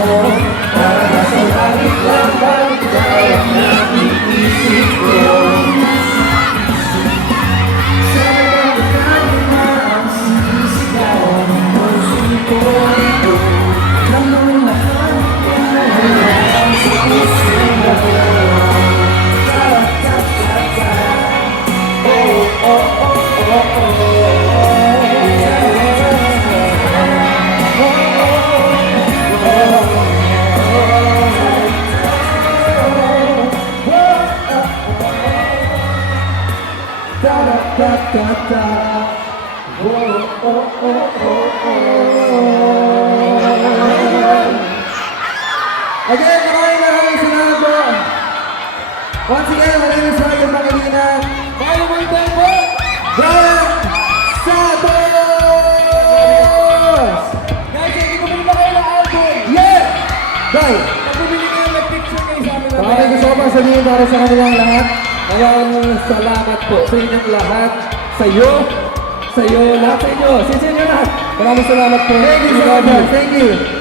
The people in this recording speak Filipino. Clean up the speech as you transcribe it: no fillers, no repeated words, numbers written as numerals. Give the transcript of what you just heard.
Para sa langit lang ba ikaw ang nakiisip ko? Sa pagkakaliwa ang sinisigaw ng puso ko ito. Alam mo lahat kung wala ang sinisigaw ko. Ta-ta-ta-ta. Oh, oh, oh, oh, oh. Da-da-da-da-da. Oh, oh, oh, oh, oh. Again, maraming salamat po. Once again, maraming salamat yung Pangilinan. Paano mo yung tempo? Brian Santos! Guys, hindi ko muna kayo ng album. Yeah! Guys! Pag bumili kayo, mag-picture kayo sa amin. Maraming gusto ko pang sabihin para sa kanilang lahat. Maraming salamat po sa inyong lahat. Sa iyo, lahat sa inyo. Sa inyo lahat. Maraming salamat po. Thank you so much. Thank you.